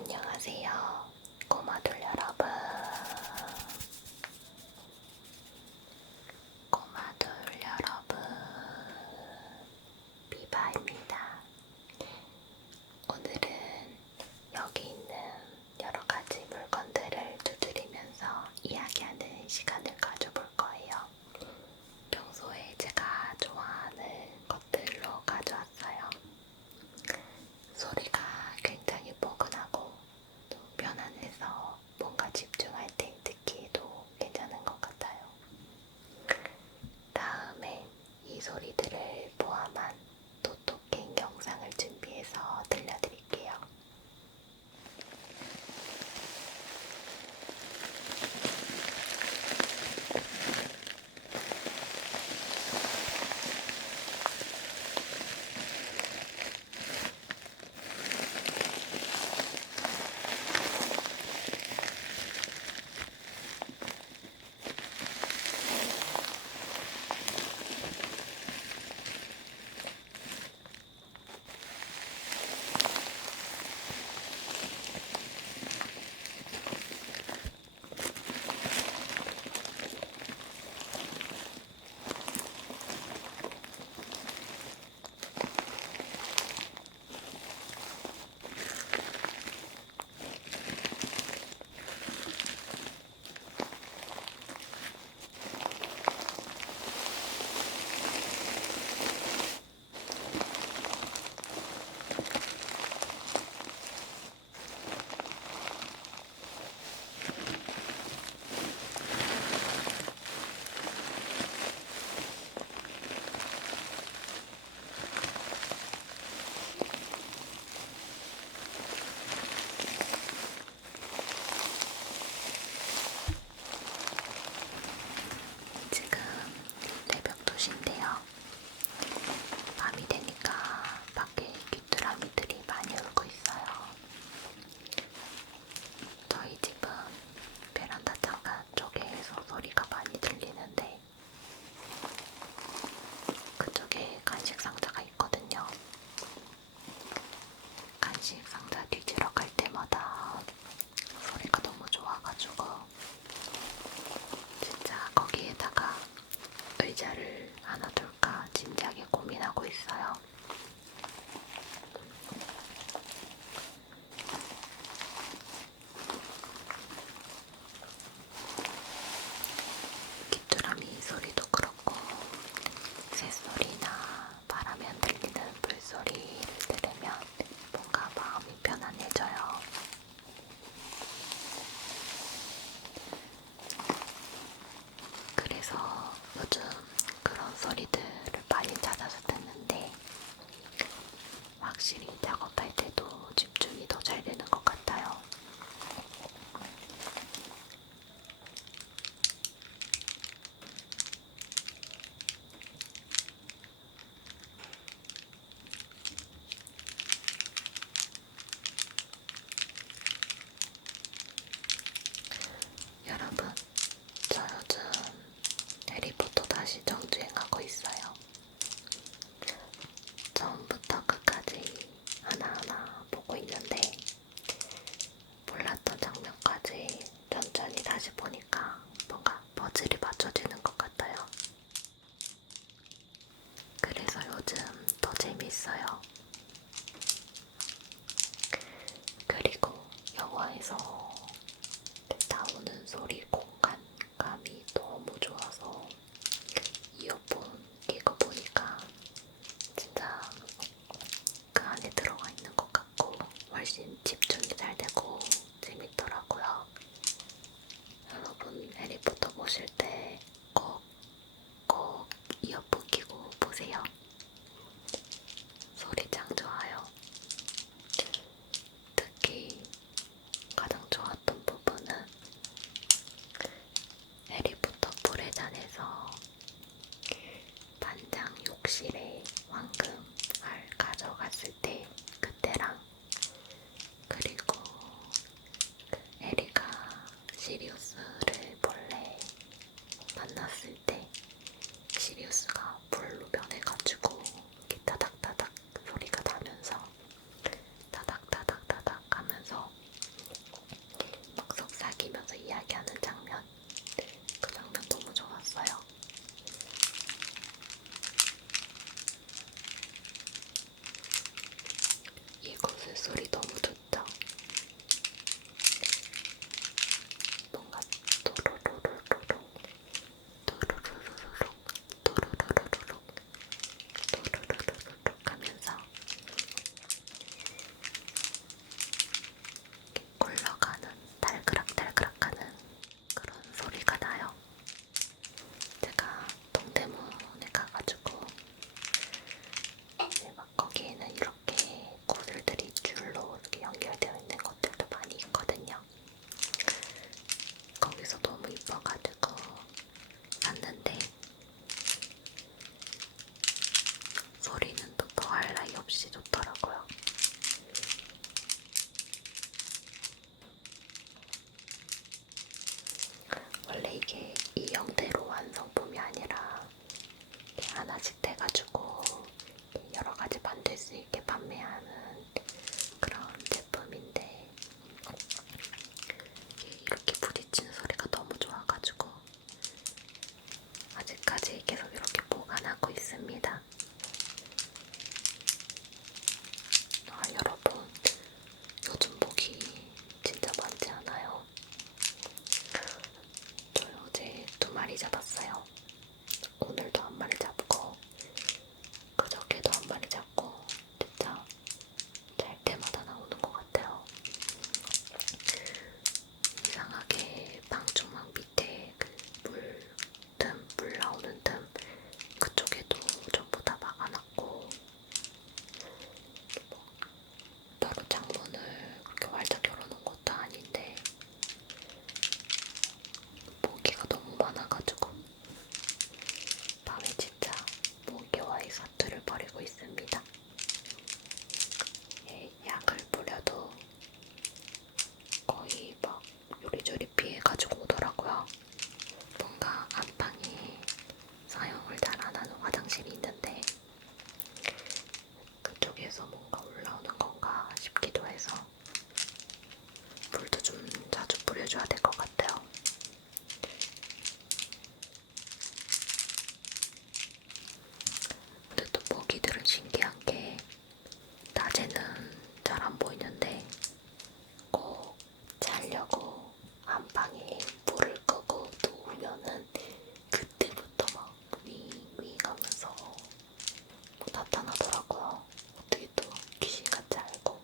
안녕하세요, 꼬마들 여러분. 꼬마들 여러분, 비바입니다. 오늘은 여기 있는 여러 가지 물건들을 두드리면서 이야기하는 시간을 가져볼 거예요. 평소에 제가 좋아하는 것들로 가져왔어요. 소리가 굉장히 포근하고 또 편안해서 뭔가 집중할 때 듣기에도 괜찮은 것 같아요. 다음엔 이 소리들을 포함한 토토킹 영상을 준비해서 들려드릴게요. 지금 새벽 2시인데요. 밤이 되니까 밖에 귀뚜라미들이 많이 울고 있어요. 저희 집은 베란다 창가 쪽에서 소리가 많이 들리는데 그쪽에 간식 상자가 있거든요. 간식 상자 뒤지러 갈 때마다 소리가 너무 좋아가지고 진짜 거기에다가 의자를 하나 둘까 진지하게 고민하고 있어요. 귀뚜라미 소리도 그렇고 새소리나 바람에 흔들리는 불소리를 들으면 뭔가 마음이 편안해져요. 이야기하는 장면, 그 장면 너무 좋았어요. 이 구슬 소리 너무 좋죠? 뭔가 또로로로로로 또로로로로로 또로로로로로 또로로로로로 하면서 굴러가는 달그락달그락하는 그런 소리가 나요. 제가 동대문에 가가지고 막 거기에는 이렇게 구슬들이 줄로 이렇게 연결되어 있는 것들도 많이 있거든요. 거기서 너무 이뻐가지고 샀는데 소리는 또 더할 나위 없이 좋더라고요. 원래 이게 이 형태로 완성품이 아니라 하나씩 떼가지고 여러 가지 만들 수 있게 판매하는 그런 제품인데 이렇게 부딪히는 소리가 너무 좋아가지고 아직까지 계속 이렇게 보관하고 있습니다. 아, 여러분, 요즘 모기 진짜 많지 않아요? 저 어제 2마리 잡았어요. 오늘도 1마리 잡고 그저께도 1마리 잡고 진짜 잘 때마다 나오는 것 같아요. 이상하게 방충망 밑에 물 나오는 틈 그쪽에도 전부 다 막아놨고 뭐 따로 창문을 그렇게 활짝 열어놓은 것도 아닌데 모기가 너무 많아가지고 밤에 진짜 모기와의 사투를 벌이고 있습니다. 약을 뿌려도 거의 막 요리조리 피해가지고 오더라고요. 뭔가 안방에 사용을 잘 안 하는 화장실이 있는데 그쪽에서 뭔가 올라오는 건가 싶기도 해서 물도 좀 자주 뿌려줘야 될 것 같아요. 근데 또 모기들은 신기한 게 낮에는 잘 안 보이는데 꼭 자려고 안방에 불을 끄고 누우면은 그때부터 막 윙윙 하면서 나타나더라고요. 어떻게 또 귀신같이 알고.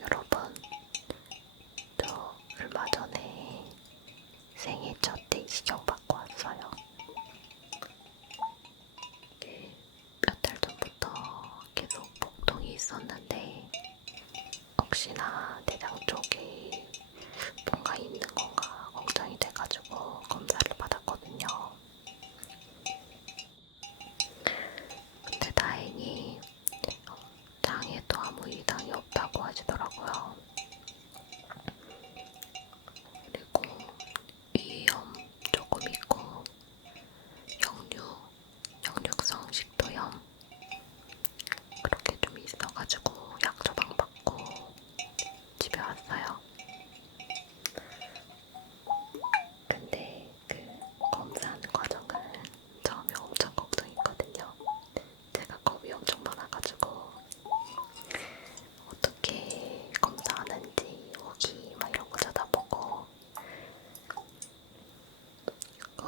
여러분, 저 얼마 전에 생일 첫 내시경 받고 왔어요. 이게 몇 달 전부터 계속 복통이 있었는데 혹시나 내장 쪽에 뭔가 있는 건가 걱정이 돼가지고 검사를 받았거든요. 근데 다행히 장에도 아무 이상이 없다고 하시더라고요. 그리고 위염 조금 있고 역류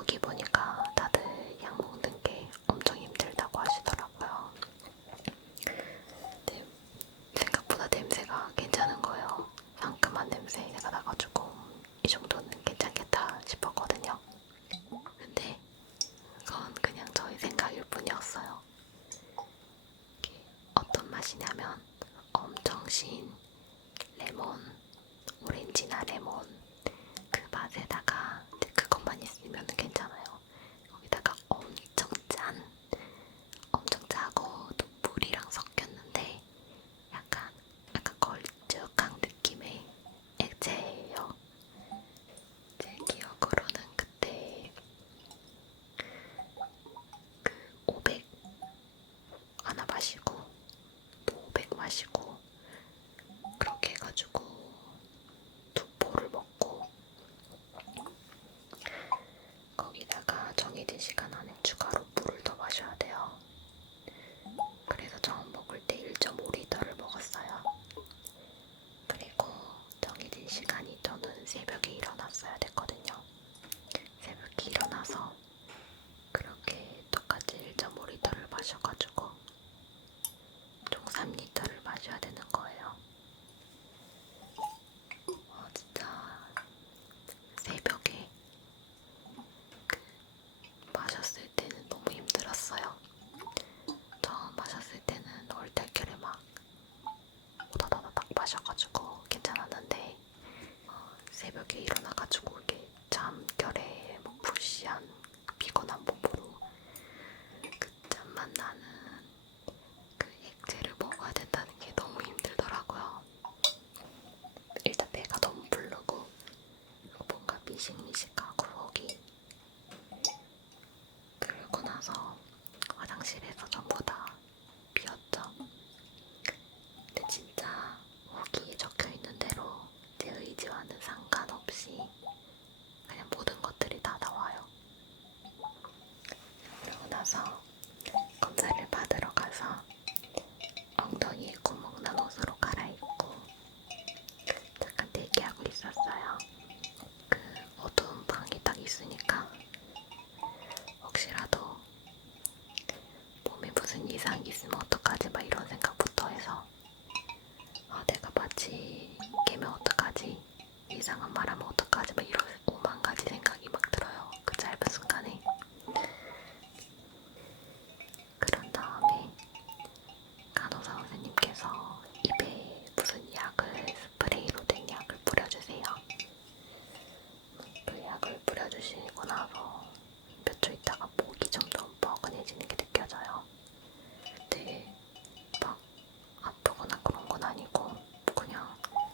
거기 보니까 다들 약 먹는 게 엄청 힘들다고 하시더라고요. 근데 생각보다 냄새가 괜찮은 거예요. 상큼한 냄새가 나가지고 이 정도는 괜찮겠다 싶었거든요. 근데 그건 그냥 저의 생각일 뿐이었어요. 이게 어떤 맛이냐면 엄청 신 레몬, 오렌지나 레몬 그 맛에다가 그것만 있으면 괜찮아요. 거기다가 엄청 짜고 또 물이랑 섞였는데 약간 걸쭉한 느낌의 액체예요. 제 기억으로는 그때 그 500 하나 마시고 또 500 마시고 그렇게 해가지고 2포를 먹고 거기다가 정해진 시간 안에 추가로 물을 더 마셔야 돼요. 그래서 처음 먹을 때 1.5리터를 먹었어요. 그리고 정해진 시간이 저는 새벽에 일어났어야 됐거든요. 새벽에 일어나서 그렇게 똑같이 1.5리터를 마셔가지고 총 3리터를 마셔야 되는 거예요. 진짜 새벽에 마셨을 때는 너무 힘들었어요. 처음 마셨을 때는 얼떨결에 막 오다다다닥 마셔가지고 괜찮았는데 새벽에 일어나가지고 이렇게 잠결에 뭐 부시한 피곤한 몸으로 그 짠맛 나는 그 액체를 먹어야 된다는 게 너무 힘들더라고요. 일단 배가 너무 부르고 뭔가 미식미식하고 속이 그러고 나서 화장실에서 전부 다 비었죠. 근데 진짜 후기에 적혀있는 대로 제 의지와는 상관없이 그냥 모든 것들이 다 나와요. 그러고 나서 검사를 받으러 가서 엉덩이에 구멍 난 옷으로 갈아입고 잠깐 대기하고 있었어요. 그 어두운 방이 딱 있으니까 혹시라도 몸에 무슨 이상이 있으면 어떡하지 막 이런 생각부터 해서 내가 마치 깨면 어떡하지? 이상한 말하면 어떡하지? 막 이런 5만 가지 생각이 막 들어요. 그 짧은 순간에. 그런 다음에 간호사 선생님께서 입에 무슨 약을 스프레이로 된 약을 뿌려주세요. 그 약을 뿌려주시고 나서 몇 초 있다가 목이 점점 뻐근해지는 게 느껴져요. 되게 막 아프거나 그런 건 아니고 그냥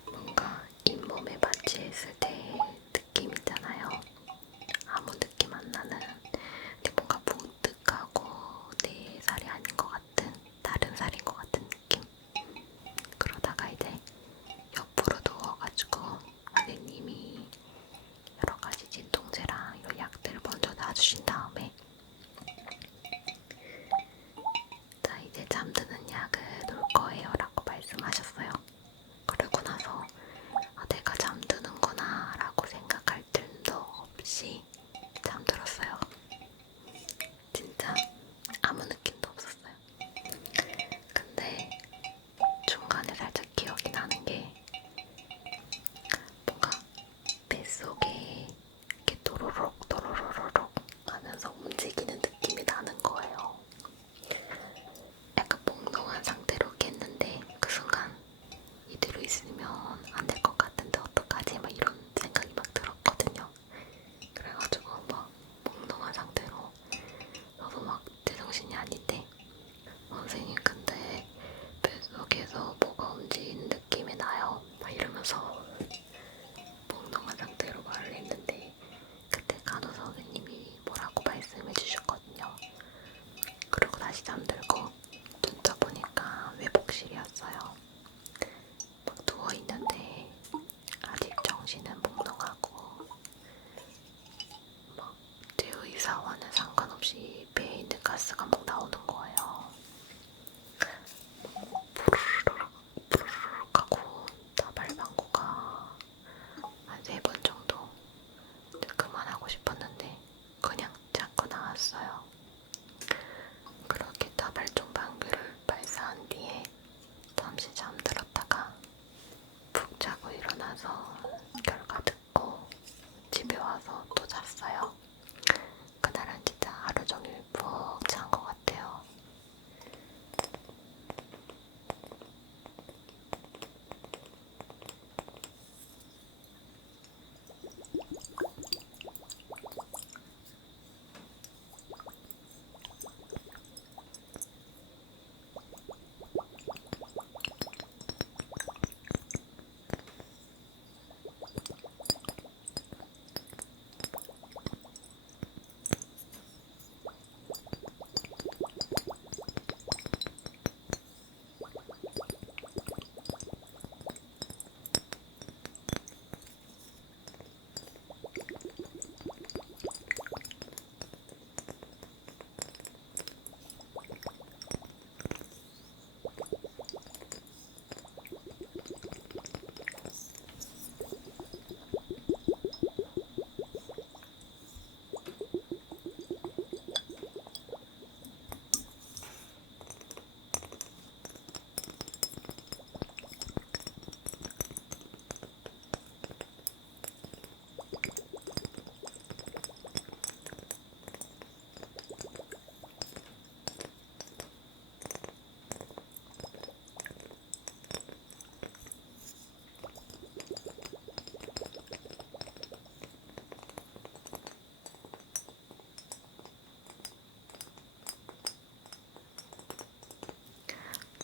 뭔가 잇몸에 마취했을 때 느낌 있잖아요. 아무 느낌 안 나는 근데 뭔가 뭉득하고 내 살이 아닌 것 같은 다른 살인 것 같은 느낌. 그러다가 이제 옆으로 누워가지고 선생님이 여러 가지 진통제랑 이런 약들을 먼저 놔주신 다음에 자 이제 잠드는 약을 놓을 거예요 라고 말씀하셨어요. 그러고 나서 내가 잠드는구나 라고 생각할 틈도 없이 잠들었어요. 진짜 아무 느낌도 없었어요. 근데 중간에 살짝 기억이 나는 게 뭔가 뱃속에 이렇게 또로록 또로로록 하면서 움직이는 느낌이 나는 거예요. 약간 몽롱한 상태로 깼는데 그 순간 이대로 있으면 안 될 것 같은데 어떡하지? 막 이런 생각이 막 들었거든요. 그래가지고 막 몽롱한 상태로 저도 막 제정신이 아닌데 선생님 근데 뱃속에서 뭐가 움직이는 느낌이 나요? 막 이러면서 몽롱한 상태로 말을 했는데 그때 간호사 선생님이 뭐라고 말씀해 주셨거든요. 그러고 다시 잠들고 눈 떠보니까 외복실이었어요. 막 누워있는데 아직 정신은 몽롱하고 막 제 의사와는 상관없이 배에 있는 가스가 막 나오는 거예요. 부르르륵 부르르륵 하고 다발방구가 한 3번 정도 그만하고 싶었는데 그냥 왔어요. 그렇게 다발종 방귀를 발사한 뒤에 잠시 잠들었다가 푹 자고 일어나서 결과 듣고 집에 와서 또 잤어요. 그날은 진짜 하루 종일 푹 잔 것 같아요.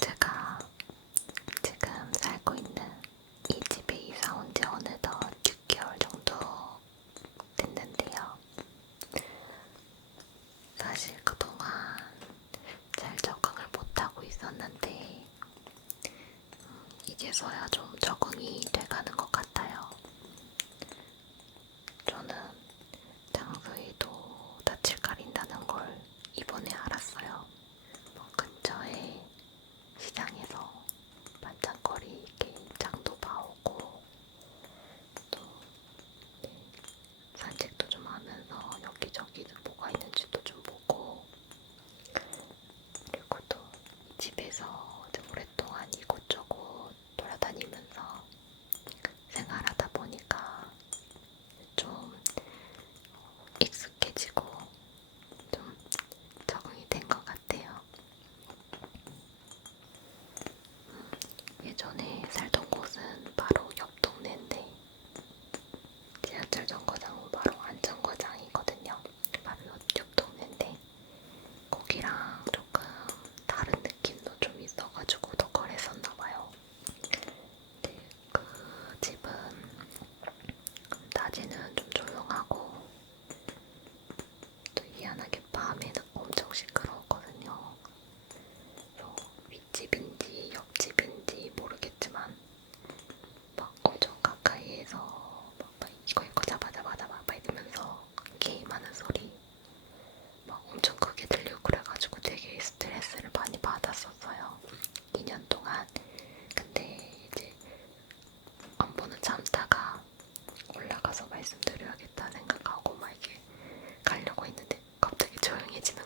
제가 지금 살고 있는 이 집에 이사 온 지 어느덧 6개월 정도 됐는데요. 사실 그동안 잘 적응을 못하고 있었는데 이제서야 좀 적응이 돼가는 것 같아요. 저는 장소에도 낯을 가린다는 걸 이번에 알았어요. 근처에 시장에서 반찬거리 이렇게 장도 봐오고 또 산책도 좀 하면서 여기저기 뭐가 있는지도 좀 보고 그리고 또 집에서 좀 오랫동안 이곳저곳 돌아다니면서 생활하다 보니까 좀 익숙해지고 좀 적응이 된 것 같아요. 예전에 살던 곳은 바로 옆 동네인데 지하철 정거장은 바로 안정거장이거든요. 바로 옆 동네인데 거기랑 조금 다른 느낌도 좀 있어가지고 더 거랬었나봐요. 근데 그 집은 낮에는 좀 조용하고 또 희한하게 밤에는 엄청 시끄러웠거든요. 그래서 윗집인지 옆집인지 모르겠지만 막 엄청 가까이에서 막 이거 잡아 막 이러면서 게임하는 소리 막 엄청 크게 들리고 그래가지고 되게 스트레스를 많이 받았었어요. 2년 동안. 근데 이제 안보는 참다가 올라가서 말씀드려야겠다 생각하고 막 이렇게 가려고 했는데 갑자기 조용해지는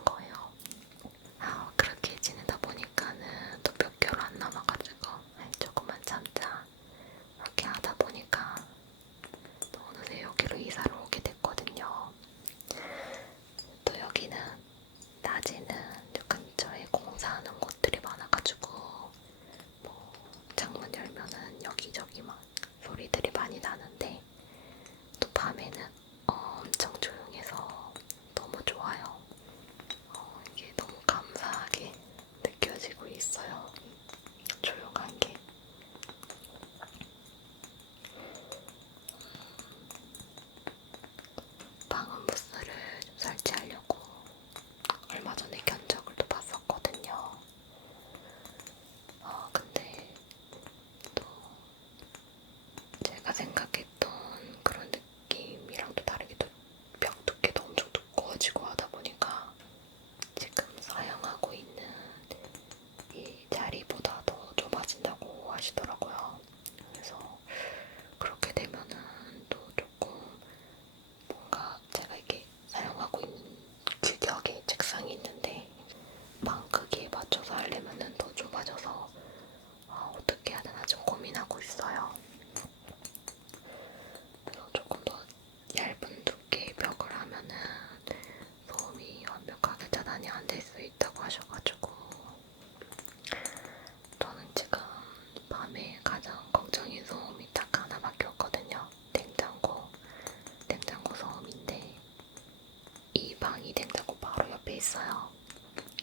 있어요.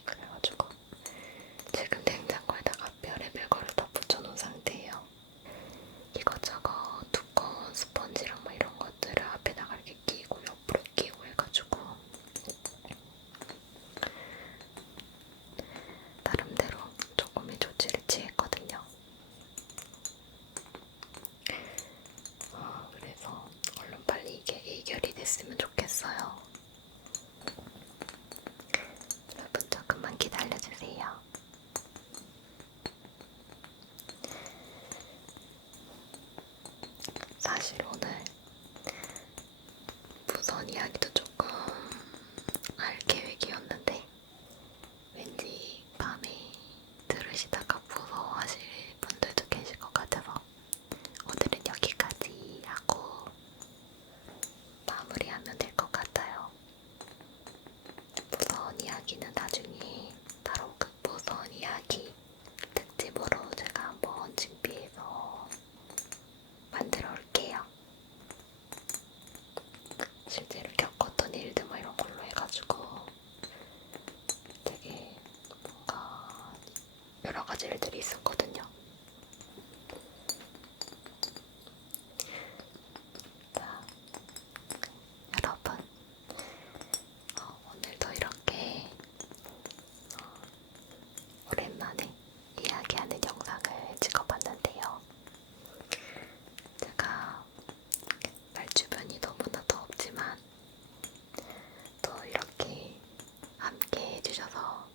그래가지고 지금 냉장고에다가 별의별 거를 다 붙여놓은 상태예요. 이것저것 두꺼운 스펀지랑 뭐 이런 것들을 앞에다가 이렇게 끼고 옆으로 끼고 해가지고 나름대로 조금의 조치를 취했거든요. 그래서 얼른 빨리 이게 해결이 됐으면 좋겠어요. 여러분 조금만 기다려주세요. 사실 오늘 무선 이야기도 조금 할 계획이었는데 왠지 밤에 들으시다가 무서워하실 분들도 계실 것 같아서 오늘은 여기까지 하고 마무리하면 될 것 같아요. 무서운 이야기는 나중에 바로 그 무서운 이야기 특집으로 제가 한번 준비해서 만들어 올게요. 실제로 겪었던 일들 뭐 이런 걸로 해가지고 되게 뭔가 여러 가지 일들이 있었거든요. 자, 여러분, 오늘도 이렇게 오랜만에 이야기하는 영상을 찍어봤는데요. 제가 말주변이 너무나 덥지만 또 이렇게 함께 해주셔서